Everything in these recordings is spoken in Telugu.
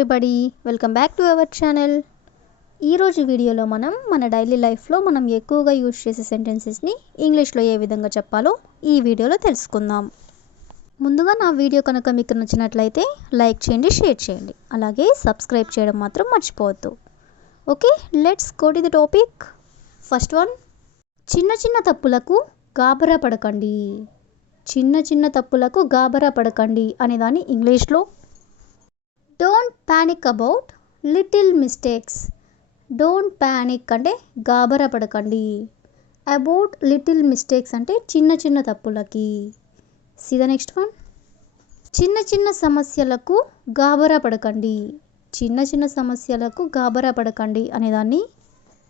Everybody, welcome back to our channel. ఈరోజు వీడియోలో మన డైలీ లైఫ్లో మనం ఎక్కువగా యూజ్ చేసే సెంటెన్సెస్ని ఇంగ్లీష్లో ఏ విధంగా చెప్పాలో ఈ వీడియోలో తెలుసుకుందాం. ముందుగా నా వీడియో కనుక మీకు నచ్చినట్లయితే లైక్ చేయండి, షేర్ చేయండి, అలాగే సబ్స్క్రైబ్ చేయడం మాత్రం మర్చిపోవద్దు. Okay, let's go to the topic. First one, చిన్న చిన్న తప్పులకు గాబరా పడకండి. చిన్న చిన్న తప్పులకు గాబరా పడకండి అనేదాన్ని ఇంగ్లీష్లో don't panic about little mistakes. Don't panic అంటే గాబరా పడకండి. అబౌట్ లిటిల్ మిస్టేక్స్ అంటే చిన్న చిన్న తప్పులకి. సీ ద నెక్స్ట్ వన్, చిన్న చిన్న సమస్యలకు గాబరా పడకండి. చిన్న చిన్న సమస్యలకు గాబరా పడకండి అనేదాన్ని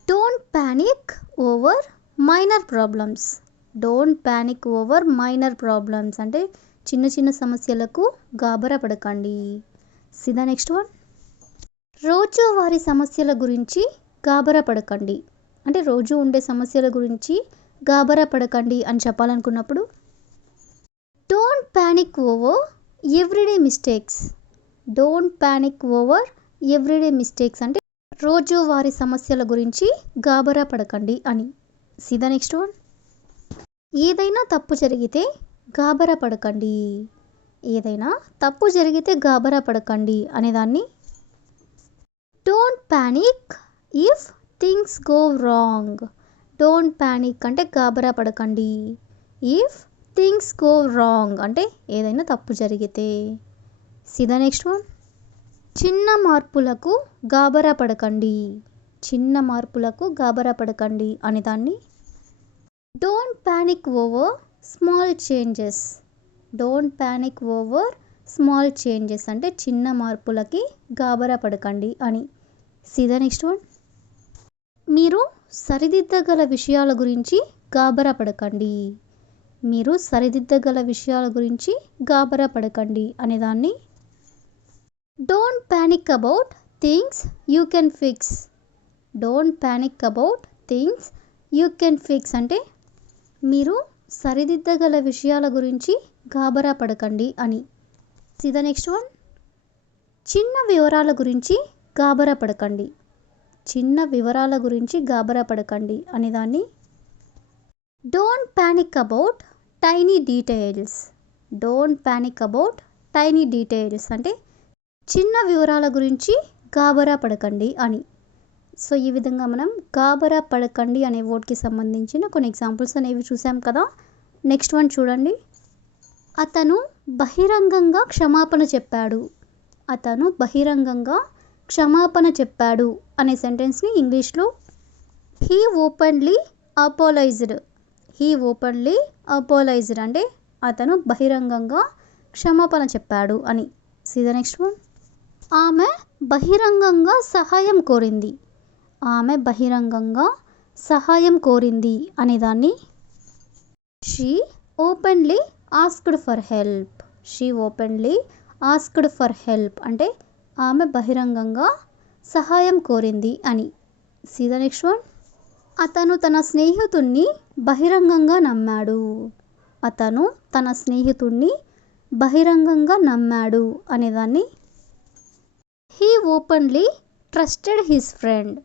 don't panic over minor problems. Don't panic over minor problems అంటే చిన్న చిన్న సమస్యలకు గాబరా పడకండి. సీ ద నెక్స్ట్ వన్, రోజువారీ సమస్యల గురించి గాబరా పడకండి. అంటే రోజు ఉండే సమస్యల గురించి గాబరా పడకండి అని చెప్పాలనుకున్నప్పుడు don't panic over everyday mistakes. Don't panic over everyday mistakes అంటే రోజువారీ సమస్యల గురించి గాబరా పడకండి అని. సీ ద నెక్స్ట్ వన్, ఏదైనా తప్పు జరిగితే గాబరా పడకండి. ఏదైనా తప్పు జరిగితే గాబరా పడకండి అనేదాన్ని don't panic if things go wrong. Don't panic అంటే గాబరా పడకండి. ఇఫ్ థింగ్స్ గో రాంగ్ అంటే ఏదైనా తప్పు జరిగితే. సీ ద నెక్స్ట్ వన్, చిన్న మార్పులకు గాబరా పడకండి. చిన్న మార్పులకు గాబరా పడకండి అనేదాన్ని don't panic over small changes. Don't panic over small changes అంటే చిన్న మార్పులకి గాబరా పడకండి అని. సీ ద నెక్స్ట్ వన్, మీరు సరిదిద్దగల విషయాల గురించి గాబరా పడకండి. మీరు సరిదిద్దగల విషయాల గురించి గాబరా పడకండి అనేదాన్ని don't panic about things you can fix. Don't panic about things you can fix అంటే మీరు సరిదిద్దగల విషయాల గురించి గాబరా పడకండి అని. సీ ద నెక్స్ట్ వన్, చిన్న వివరాల గురించి గాబరా పడకండి. చిన్న వివరాల గురించి గాబరా పడకండి అనేదాన్ని don't panic about tiny details. Don't panic about tiny details అంటే చిన్న వివరాల గురించి గాబరా పడకండి అని. సో ఈ విధంగా మనం గాబరా పడకండి అనే వర్డ్కి సంబంధించిన కొన్ని ఎగ్జాంపుల్స్ అనేవి చూసాం కదా. నెక్స్ట్ వన్ చూడండి, అతను బహిరంగంగా క్షమాపణ చెప్పాడు. అతను బహిరంగంగా క్షమాపణ చెప్పాడు అనే సెంటెన్స్ని ఇంగ్లీష్లో హీ ఓపెన్లీ అపోలైజ్డ్. హీ ఓపెన్లీ అపోలైజ్డ్ అంటే అతను బహిరంగంగా క్షమాపణ చెప్పాడు అని. సీ ద నెక్స్ట్ వన్, ఆమె బహిరంగంగా సహాయం కోరింది. ఆమె బహిరంగంగా సహాయం కోరింది అనేదాన్ని she openly asked for help. She openly asked for help అంటే ఆమె బహిరంగంగా సహాయం కోరింది అని. సీ ద నెక్స్ట్ వన్, అతను తన స్నేహితుణ్ణి బహిరంగంగా నమ్మాడు. అతను తన స్నేహితుణ్ణి బహిరంగంగా నమ్మాడు అనేదాన్ని he openly trusted his friend.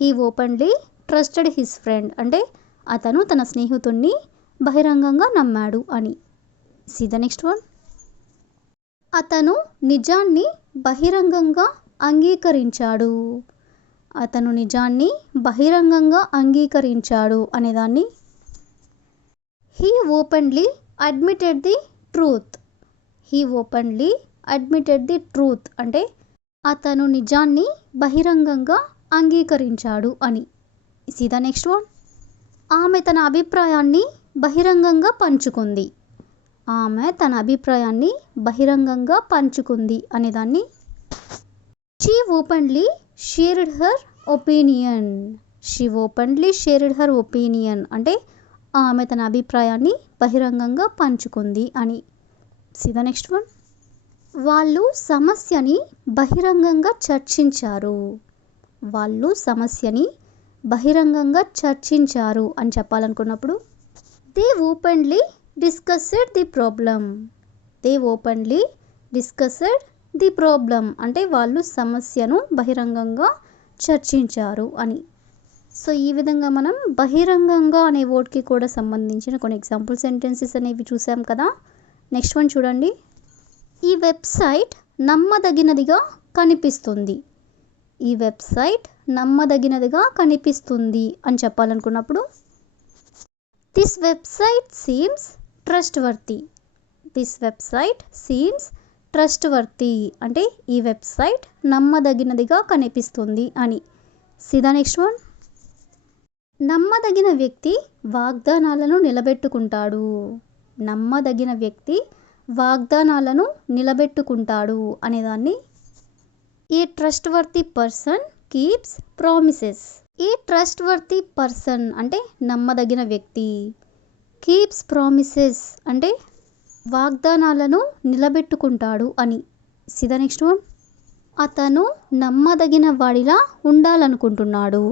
He openly trusted his friend అంటే అతను తన స్నేహితుణ్ణి బహిరంగంగా నమ్మాడు అని. సీ ద నెక్స్ట్ వన్, అతను నిజాన్ని బహిరంగంగా అంగీకరించాడు. అతను నిజాన్ని బహిరంగంగా అంగీకరించాడు అనేదాన్ని he openly admitted the truth. He openly admitted the truth అంటే అతను నిజాన్ని బహిరంగంగా అంగీకరించాడు అని. సీ ద నెక్స్ట్ వన్, ఆమె తన అభిప్రాయాన్ని బహిరంగంగా పంచుకుంది. ఆమె తన అభిప్రాయాన్ని బహిరంగంగా పంచుకుంది అనేదాన్ని she openly shared her opinion. She openly shared her opinion అంటే ఆమె తన అభిప్రాయాన్ని బహిరంగంగా పంచుకుంది అని. సీ ద నెక్స్ట్ వన్, వాళ్ళు సమస్యని బహిరంగంగా చర్చించారు. వాళ్ళు సమస్యని బహిరంగంగా చర్చించారు అని చెప్పాలనుకున్నప్పుడు they openly discussed the problem. They openly discussed the problem అంటే వాళ్ళు సమస్యను బహిరంగంగా చర్చించారు అని. సో ఈ విధంగా మనం బహిరంగంగా అనే వర్డ్కి కూడా సంబంధించిన కొన్ని ఎగ్జాంపుల్ సెంటెన్సెస్ అనేవి చూసాం కదా. నెక్స్ట్ వన్ చూడండి. ఈ వెబ్సైట్ నమ్మదగినదిగా కనిపిస్తుంది. ఈ వెబ్సైట్ నమ్మదగినదిగా కనిపిస్తుంది అని చెప్పాలనుకున్నప్పుడు this website seems trustworthy. This website seems trustworthy అంటే ఈ వెబ్సైట్ నమ్మదగినదిగా కనిపిస్తుంది అని. సీదా నెక్స్ట్ వన్. నమ్మదగిన వ్యక్తి వాగ్దానాలను నిలబెట్టుకుంటాడు. నమ్మదగిన వ్యక్తి వాగ్దానాలను నిలబెట్టుకుంటాడు అనేదాన్ని ఏ ట్రస్ట్వర్తీ పర్సన్ కీప్స్ ప్రామిసెస్. ఏ ట్రస్ట్వర్తీ పర్సన్ అంటే నమ్మదగిన వ్యక్తి, కీప్స్ ప్రామిసెస్ అంటే వాగ్దానాలను నిలబెట్టుకుంటాడు అని. సీదా నెక్స్ట్ వన్. అతను నమ్మదగిన వాడిలా ఉండాలనుకుంటున్నాడు.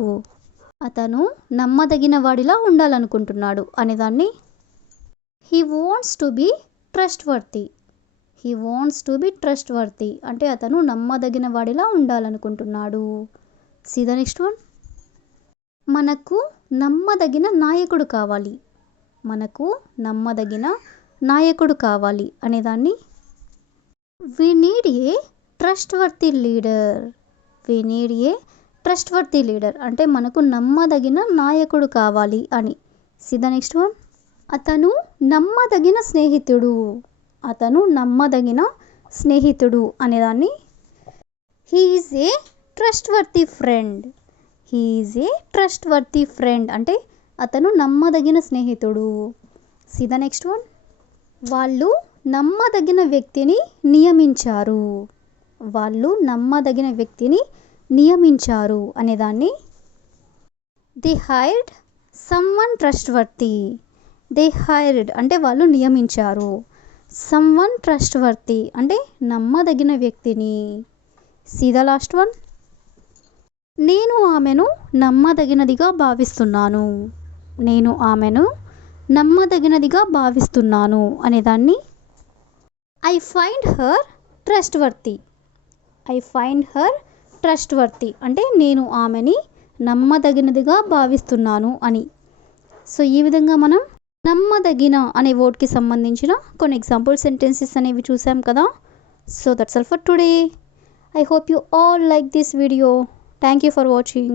అతను నమ్మదగిన వాడిలా ఉండాలనుకుంటున్నాడు అనేదాన్ని he wants to be trustworthy. He wants to be trustworthy అంటే అతను నమ్మదగిన వాడిలా ఉండాలనుకుంటున్నాడు. సీదా నెక్స్ట్ వన్. మనకు నమ్మదగిన నాయకుడు కావాలి. మనకు నమ్మదగిన నాయకుడు కావాలి అనేదాన్ని we need a trustworthy leader. We need a trustworthy leader అంటే మనకు నమ్మదగిన నాయకుడు కావాలి అని. సీదా నెక్స్ట్ వన్. అతను నమ్మదగిన స్నేహితుడు. అతను నమ్మదగిన స్నేహితుడు అనేదాన్ని he is a trustworthy friend. He is a trustworthy friend అంటే అతను నమ్మదగిన స్నేహితుడు. సీదా నెక్స్ట్ వన్. వాళ్ళు నమ్మదగిన వ్యక్తిని నియమించారు. వాళ్ళు నమ్మదగిన వ్యక్తిని నియమించారు అనేదాన్ని they hired someone trustworthy. They hired అంటే వాళ్ళు నియమించారు. సమ్వన్ ట్రస్ట్వర్తీ అంటే నమ్మదగిన వ్యక్తిని. సీదా లాస్ట్ వన్. నేను ఆమెను నమ్మదగినదిగా భావిస్తున్నాను. నేను ఆమెను నమ్మదగినదిగా భావిస్తున్నాను అనేదాన్ని I find her trustworthy. I find her trustworthy అంటే నేను ఆమెని నమ్మదగినదిగా భావిస్తున్నాను అని. సో ఈ విధంగా మనం నమ్మదగిన అనే వర్డ్కి సంబంధించిన కొన్ని ఎగ్జాంపుల్ సెంటెన్సెస్ అనేవి చూసాం కదా. So that's all for today. I hope you all like this video. Thank you for watching.